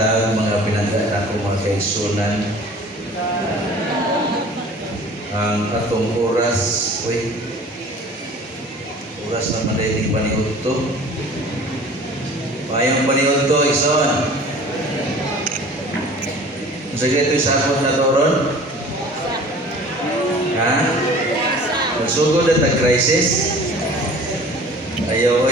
buntag, mga pinangga ako mga kaigsunan. Ang atong oras, oras na madaling paniod to. Mayang paniod to, ison. Sige, ito'y sakot na toron. Ha? Magsugod at crisis. Ayaw,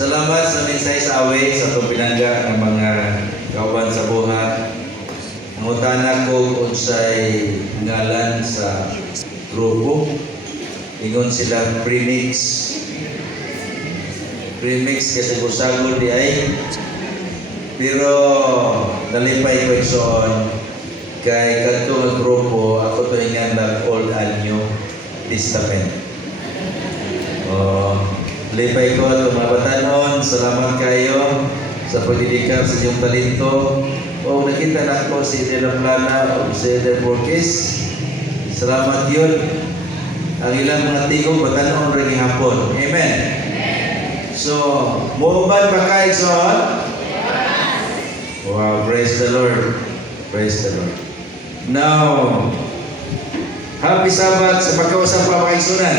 Salamat sa mensahe sa awit sa itong pinangga ng mga kauban sa buhat. Ang utana ko kung sa'y ngalan sa grupo. Ingon sila premix. Premix kasi kusagod di ay. Pero nalipay ko isoon. Kay kanto ng grupo, ako to nga nag-Old Anyo Testament. Lipay ko at mga batanon, salamat kayo sa pagdidikap sa inyong talento. Nakita na ko si Eder Plana o si Eder Borges. Salamat yun. Ang ilang mga tigong batanon rin hapon. Amen. So, muubad ba kayo son? Wow, praise the Lord. Praise the Lord. Now, happy Sabbath sa pagkausap pa mga isunan.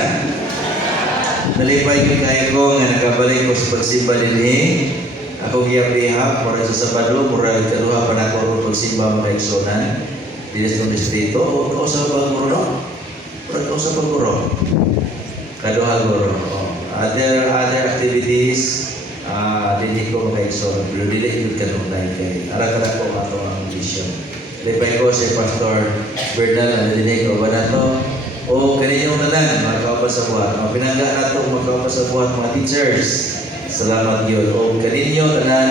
Nalipay ko kayo ko nga nakabalik ko sa pagsimba nilhi. Ako giyapihap para sa Sabado, mura kaluha pa na ako pagsimba mga kaigsunan. Dinis kong distrito, o sa pagmuro, o sa pagmuro. Kaluha guro. Other activities, hindi ko mga kaigsunan. Pero dili yung kanunay kay. Arak-arak ko ato ang vision. Nalipay ko si Pastor Bernal, nadinig ko ba na to? O kaninyong tanan, mga kauban sa buhat, mga pinangga nato, mga kauban sa buhat, mga teachers, salamat yun. O kaninyong tanan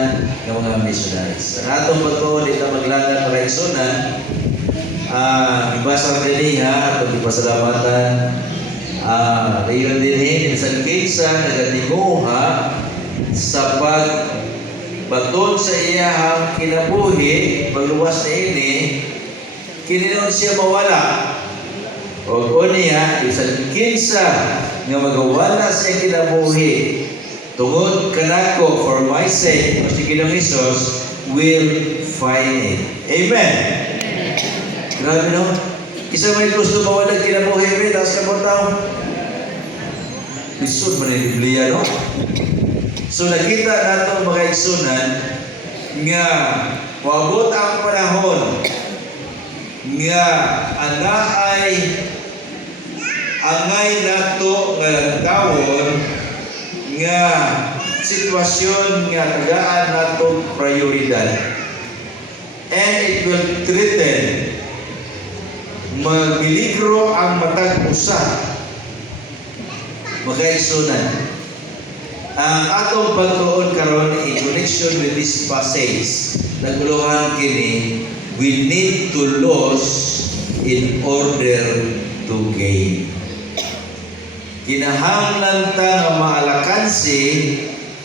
ng mga missionaries. Ang atong pagtuon dito maglangan ng kaigsunan, ibasang din ha, atong ipasalamatan, rayon din sa kinsa, nagatimuha sa pagbaton sa iyahang kinabuhi, pagluwas na ini, kininon siya mawala. O niya, isang kinsa nga magawala siya kinabuhi tungod kanako for my sake, o si Kinang Isos will find it. Amen. Grabe no? Isa may gusto mawala kinabuhi, taas ka po tao. Lisod man yung Biblia, no? So nakita nato mga igsunan nga wabot ang panahon nga anaay angay nato nga nagtawon nga sitwasyon nga tagaan nato prioridad, and it will threaten magmiligro ang matag usa mga igsunan. Ang atong pagtuon karon in connection with this passage naguluhan kini, we need to lose in order to gain. Kinahanglan ta nga maalakansi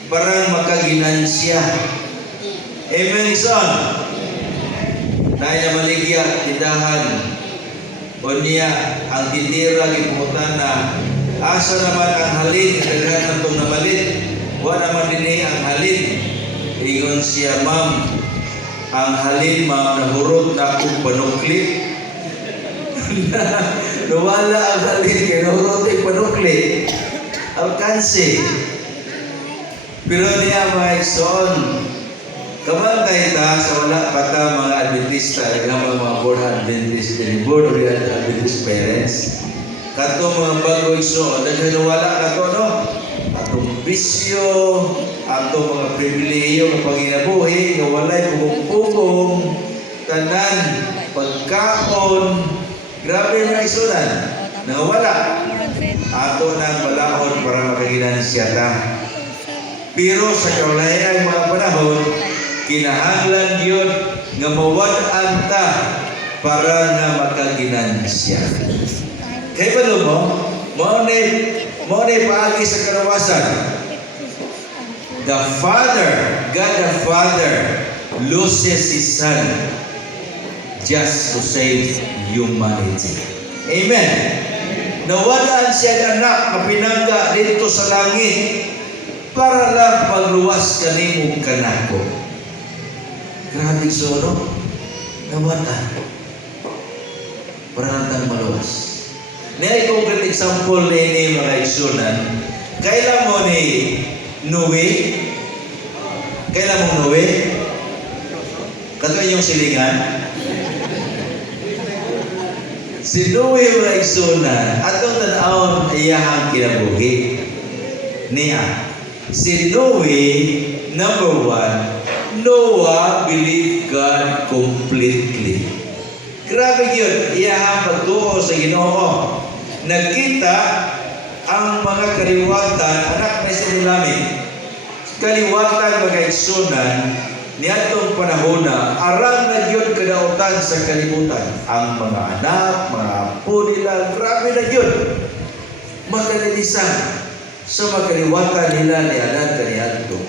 para makaginansya. Amen, son. Dahil na maligya, tindahan. O niya, ang tindira, giputan na asa naman ang halin, daghan itong namalit. Wa naman din ang halin. Ingon siya, ma'am, ang halin, ma'am, nahurot na akong panukli. Nawala ang halin, kinahurot ay panukli. Alkansi. Pero niya mga igsoon, kamantay ta sa wala pa ta mga Adventista, naghamang mga board Adventist, board of Adventist parents. Kato mga bago igsoon, naghanawala na to, no? Atong bisyo, atong mga pribileyo ng panginabuhi, nga walay pugong-pugong, tanan, pagkaon, grabe mga isunan, nangawala. Ato nang balaod para makaginansya ta. Pero sa kaulayan mga panahon, kinahanglan yun nga mawad-an ta para nga makaginansya. Kaya ba mo? Mo na paagi sa karawasan. The Father, God the Father, loses His Son just to save humanity. Amen. Nawalaan siya ng anak na pinangga dito sa langit para lang pagluwas kanimo kanako. Grabe sono. Naman para nang maluwas. Niya concrete example ni mga igsunan. Kailan mo ni Noe? Kailan mo Noe? Kato yung silingan. Si Noe mga igsunan, atong tanawon iyahang kinabuhi. Niya. Si Noe, number 1, Noah believed God completely. Grabe yun, iyahang pagtuo sa Ginoo. Nagkita ang mga kaliwatan, anak na sa nilamin. Kaliwatan mga igsunan, niyatong panahon na arang na yun kadautan sa kalibutan. Ang mga anak, mga apo nila, grabe na yun. Makalilisan sa mga kaliwatan nila ni anak kaniadto.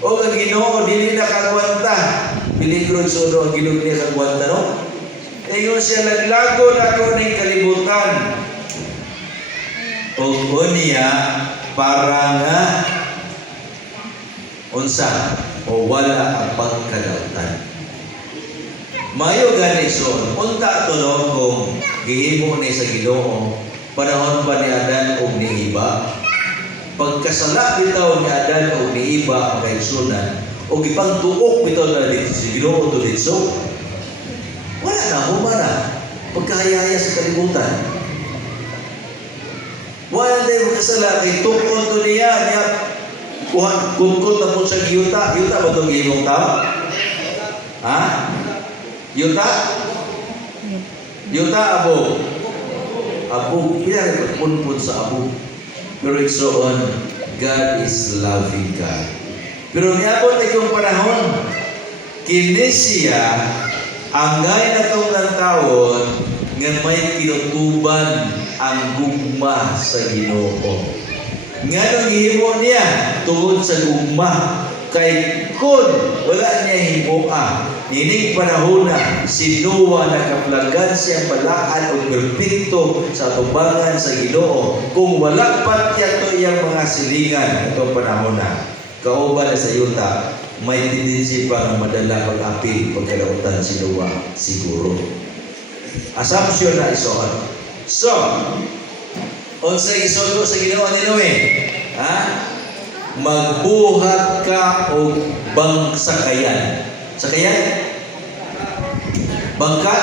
O ang Ginoo dili na kagwanta. Peligro suno ang Ginoo ni kagwanta no. Ingon siya naglago na ako ng kalibutan. O niya para nga unsa o wala ang pagkadautan. Mayo gani son, unta to no kung gihimo ni sa Ginoo panahon pa ni Adan ug ni Eva. Pagkasala bitaw ni Adan ug ni Eva ang kaigsunan o gipangtuok bitaw na dito si Ginoo to dito. Wala na, humana. Pagkahayaya sa kalibutan. Wala na yung kasala. Kay tukon to niya. Kunkot na po sa yuta. Yuta ba itong gihimong tao? Ha? Yuta? Yuta, abo. Abo. Pila rin punpun sa abo. Pero it's so on. God is loving God. Pero niyabot na yung panahon. Kinesia ang gaya na itong ng taon nga may kinutuban ang gugma sa Ginoo. Nga nung himo niya tungod sa gugma kay kun wala niya himoa nining panahon na si Noah nakaplagan siya balaan o perpekto sa tubangan sa Ginoo kung wala pa to iyang mga silingan itong panahon na kauban na sa yuta may tendency pa na madala pag-apil pagkalautan si Noah siguro. Assumption na isuon. So, unsa isuon sa Ginoo ni Noe? Ha? Magbuhat ka og bangsakayan. Sakayan? Bangka?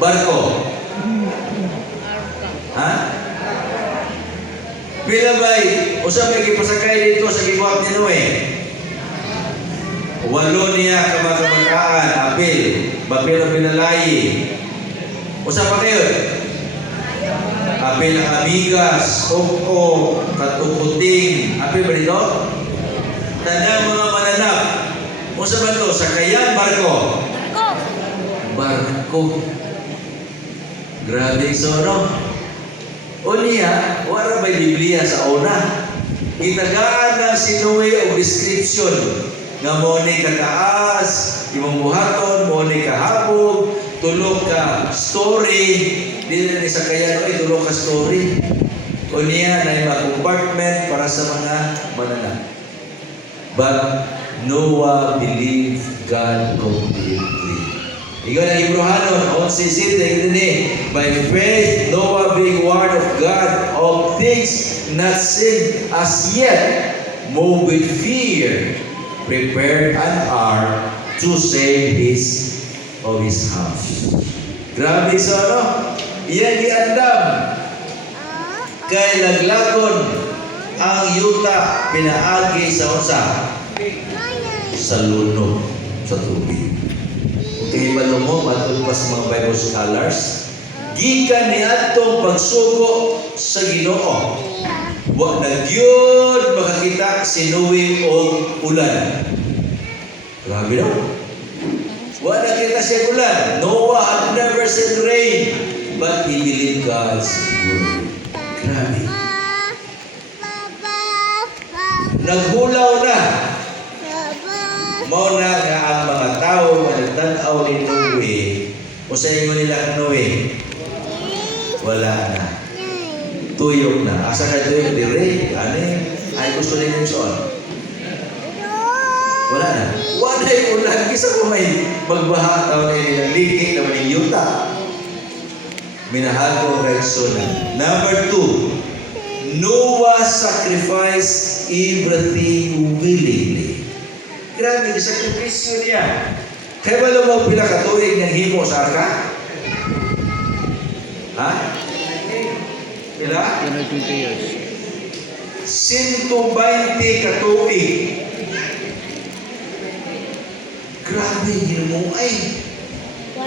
Barko? Ha? Pila ba'y usa may gipasakay dito sa gibuhat ni Noe? 8 niya kamakabataan, apil, bapil ang pinalayi. Usa pa kayo? Apil ang amigas, koko, katukuting, apil ba dito? Tanda mga mananap. Usa ba ito? Sakayan, barko? Barko. Grabe sono. O niya, wala ba'y Biblia sa una? Gitagaan na si Noe o description nga mo ni kataas, imong buhaton, mo ni kahabog, tulog ka story, dili ni sa kaya ay tulog ka story. O niya na yung compartment para sa mga mananap. But Noah believed God completely. Ikaw na Hebrehanon, 11:7 ini, by faith Noah being warned of God of things not seen as yet, moved with fear, prepared an ark to save his house. Grabe sa ano? Iyan giandam. Kay laglagon ang yuta pinaagi sa usa sa luno sa tubig. Kay malumo matod pa sa mga Bible scholars, gikan ni atong pagsugo sa Ginoo. Wa na gyud makakita si Noe og ulan. Grabe daw. Wa na kita siya ulan. Noah had never seen rain, but he believed God's word. Grabe. Naghulaw na. Mao na nga ang mga tao nga nagtanaw ni Noe. O sa inyo nila Noe, wala na. Tuyok na. Asa ka tuyok? Dire? Ano ay gusto rin yung soon? Wala na. Wala yung ulan. Kisa ko may magbaha o nilang likik naman yung yuta. Minahal ko reaksyonan. Number 2, Noah sacrificed everything willingly. Grabe, sakripisyo niya. Kaya ba lumang pinakatuig ng himo sa arka? Ha? Pila? 120 years. 120 katuig. Grabe, Ginoo ay.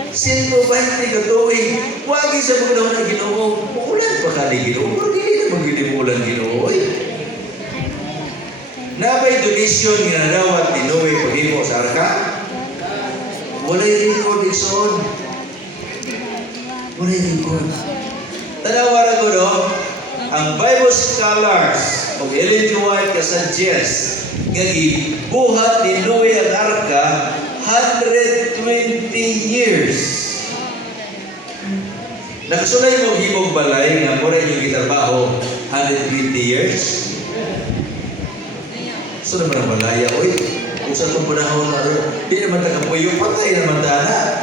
120 katuig. Wagi sa mga na Ginoo. Ulan pa ka ni Ginoo. Pero hindi na magilimulan Ginoo ay. Nabay donation nga nadawat ni Noe paghimo sa arka? Walay record ison. Walay record. Tanawara ko no, ang Bible scholars of Ellen G. White kasuggest nga gibuhat ni Noe ang arka 120 years. Nakasulay mo himog balay nga mura yung gitrabaho 120 years. So naman ang balaya, oy, kung sa itong panahon na di naman takapuyo, patay naman dana.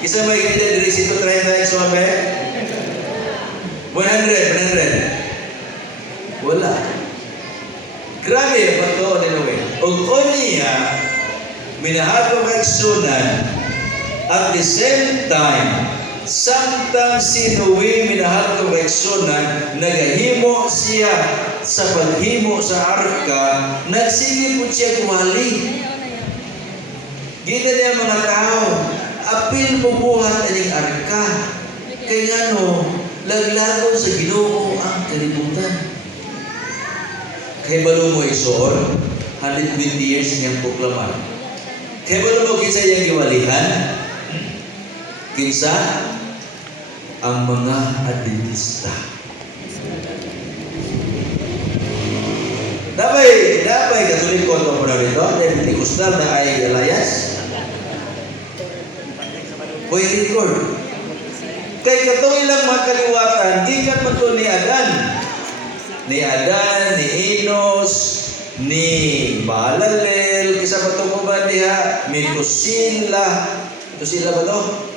Isa may ganyan din sito 30 years old, 100. Wala. Grabe, pagkaon din ako eh. Og niya, minahagong reaksyonan, at the same time, samtang si Noe minahagong reaksyonan, nagahimo siya sa paghimo sa arka, nagsige po siya kumali. Gina niya mga tao, apil mo buhat aning arka. Kaya nga no, laglago sa Ginoo ang kalibutan. Kaya balo mo isuon, 120 years niyang proklaman. Kaya balo mo kinsa iyang giwalihan? Kinsa? Ang mga Adventista. Dabay katuloy ko ito muna rito. Pentecostal na ay Elias. Boy record. Kay katuloy lang makaliwatan, di ka man ni Adan. Ni Adan, ni Enos, ni Maalalel, kisa pa ito ba niya, Metusila. Metusila ba ito?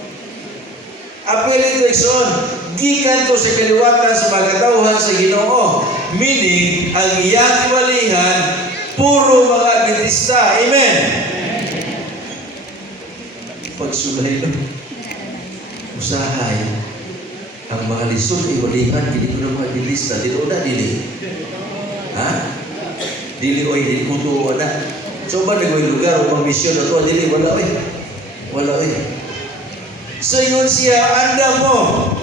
Apel ito ison, gikan to sa kaliwatan sa mga katauhan sa Ginoo. Meaning, ang iyang iwalihan, puro mga Adventista. Amen? Pagsulay nun, usahay, ang mga lisod ay walihan, hindi ko na mga Adventista. Dili na, dili. Ha? Dili oy, dili ko to, wala. So ba, nagawin lugar, o misyon na to, dili, wala oy. Wala oy. So yun siya, anda mo,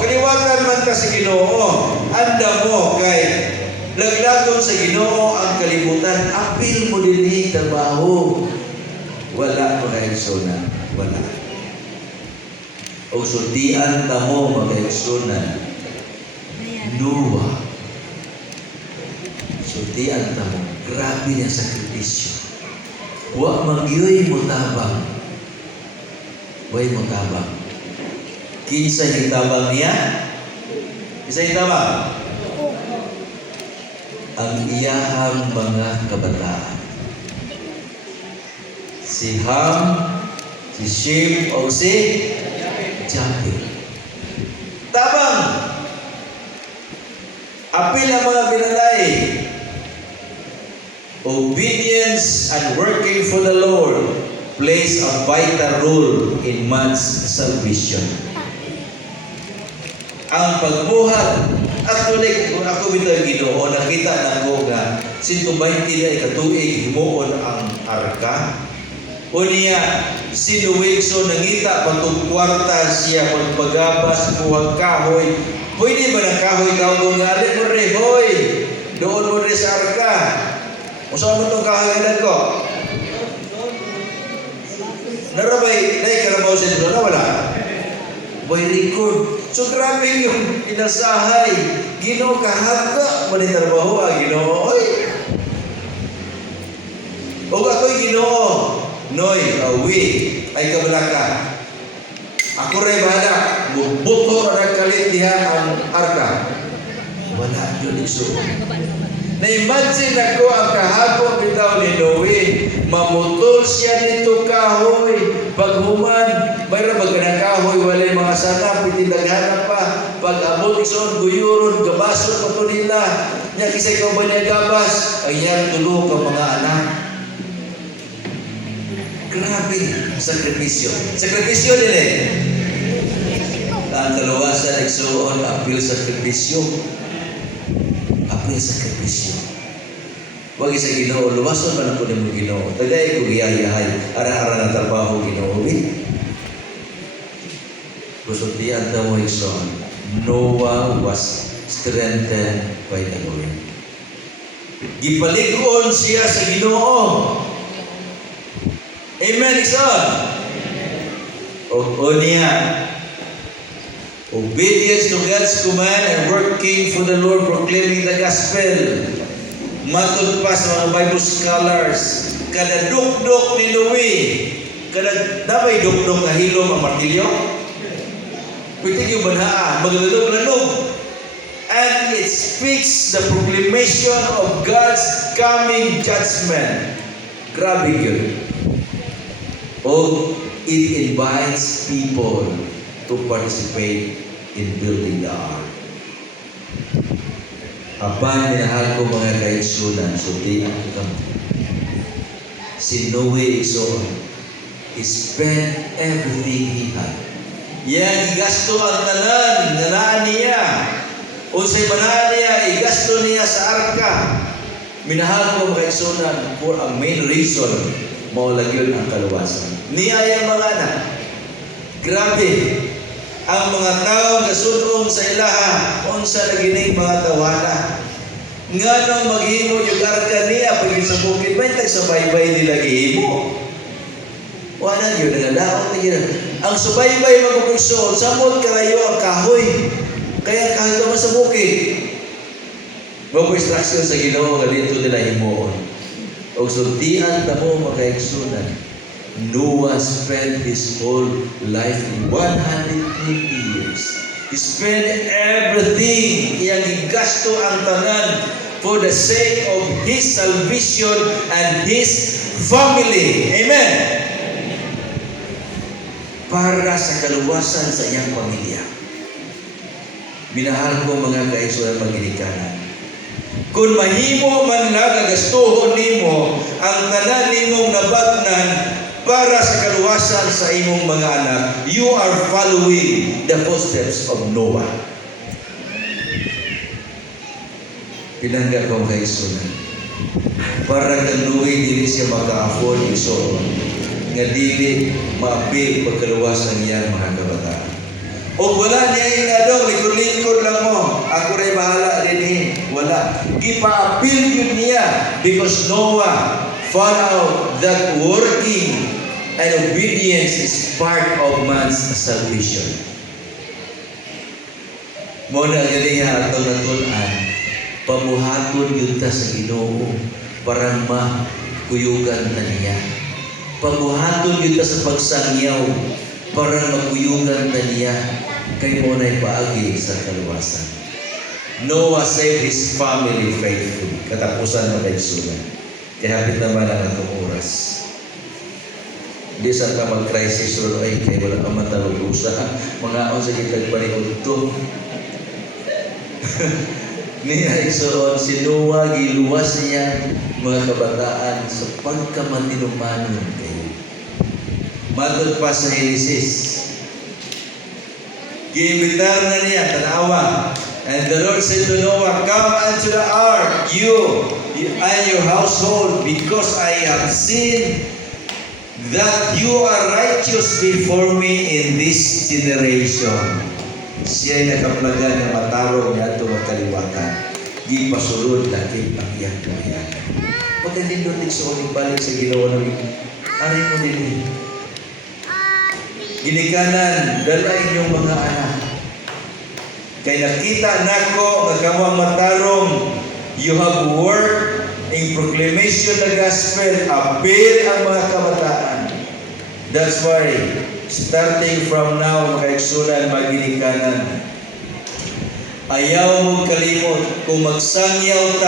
kaliwatan man ka sa Ginoo, anda mo, kay laglagon sa Ginoo ang kalibutan, apil mo din trabaho. Wala pa kaigsunan, wala. O sultian ta mo makaigsunan, Noah. Sultian ta mo, grabe niya sakripisyo. Wa magyoy mo tabang. Way mo tabang. Kinsa yung tabang niya? Kinsa yung tabang? Ang iyahang mga kabataan. Si Ham, si Shem, o si Japhet. Tabang! Apil ang mga binalay. Obedience and working for the Lord plays a vital role in man's salvation. Ang pagbuhat, actually, kung ako bitaw Ginoo, nakita na ko nga, 120 na ikatuig himuon ang arka. O niya, sinuwigso, nangita, pagtong kwarta siya, pagpagabas, buhag kahoy. Pwede ba ng kahoy tawag nga, alin mo rin, hoy, doon mo rin sa arka. O saan mo itong kahoy na ko? Narabay, naikarabaw sa dito na wala. Boy record. So grabe yung inasahay. Ginoo kahaga, manitrabaho Ginoo. Oy. O ako'y Ginoo. Noy, awi, ay kabalaka. Ako rin bahala. Bubuto na nagkalit diha ang arka. Wala yun iso. Na-imagine ako ang kahapon bitaw ni Noe. Mamutol siya nito kahoy. Paghuman, mayroon magkanang kahoy, walay mga sanap, itindaghanap pa. Pag-abot ison, guyuron, gabason pa to nila. Nya kisay ka ba niya gabas? Ang iyang tulog ang mga anak. Grabe, sakripisyo. Sakripisyo din eh. Ang kaluwasan, nagsuon, apil sakripisyo. Apil sakripisyo. Huwag isa Ginoo, luwason man ako ni mo Ginoo. Tagay ko giyayahay, arang-arang ang trabaho Ginoo. Kusultian daw mo ison, Noah was strengthened by the Lord. Gipalig-on siya sa Ginoo. Amen, ison. O niya, obedience to God's command and working for the Lord, proclaiming the gospel. Matod pa sa mga Bible scholars, kada dukdok ni Noe, kada dabay dukdok na hilom ang martilyo, pwede yung banhaan, maglalog-lalog. And it speaks the proclamation of God's coming judgment. Grabe yun. O it invites people to participate in building the ark. Apan minahal ko mga kaigsunan, suti ang kamo. Si Noe ison, he spent everything he had. Yan, igasto ang tanan, nanaan niya. Unsay manaan niya, igasto niya sa arka. Minahal ko mga kaigsunan for a main reason, maulag yun ang kaluwasan. Niya yung mga anak. Grabe. Ang mga tao gasunong sa ilaha, unsa na gining mga tawana. Nga nang maghimo yung karga niya, pag sa bukid, may tagsabaybay nila gihimo. Wala yun, nagalaot na yun. Ang subaybay magpupuso, samot karayo ang kahoy. Kaya kahit naman sa bukid. Magpo-instruction sa Ginoo nga dito nila himoon. O sultian na mo makaigsunan. Noah spent his whole life in 120 years. He spent everything. Iyang gasto ang tanan for the sake of his salvation and his family. Amen. Para sa kaluwasan sa iyang pamilya. Minahal ko mga kaigsunan magginikanan. Kung mahimo man lang gastuhon nimo ang tanan nimong nabatnan para sa kaluwasan sa imong mga anak, you are following the footsteps of Noah. Pinangga ko kay Sunan. Para kang Noe, dili siya maka-afford iso. Nga dili maapil pagkaluwasan niya mga kabataan. O wala niya yung adong, likod-likod lang mo. Ako rin bahala din wala. Ipa-appeal yun niya because Noah found out that working and obedience is part of man's salvation. Muna galing nga atong natunan, pamuhaton yun ta sa Ginoo para makuyugan na niya. Pamuhaton yun ta sa pagsangyaw para makuyugan na niya kay muna'y paagi sa kaluwasan. Noah saved his family faithfully. Katapusan na kay Sunan. Kaya hapit naman ang atong oras. Di sa ka mag-crisis ron, ay kaya wala ka matalugusa. Mga on sa kitag panihod to. Niya isuon, si Noah, giluwas niya mga kabataan sa pagkamatinumanon kayo. Matod pa sa Genesis. Giimitar na niya, tanawa. And the Lord said to Noah, come unto the ark, you and your household, because I have seen that you are righteous before me in this generation. Siya'y nakaplagan na matarong niya ito makaliwatan. Gipasulod laki ang iyang kahayanan. Pagkandindon din sa uling balik sa ginawa ng ari mo din. Ginikanan, dala inyong mga anak. Kaya nakita nako nga kamang matarong, you have worked in proclamation ng gospel, appeal ang mga kabataan. That's why, starting from now, mga kaigsunan, maginikanan, ayaw mong kalimot kung magsangyaw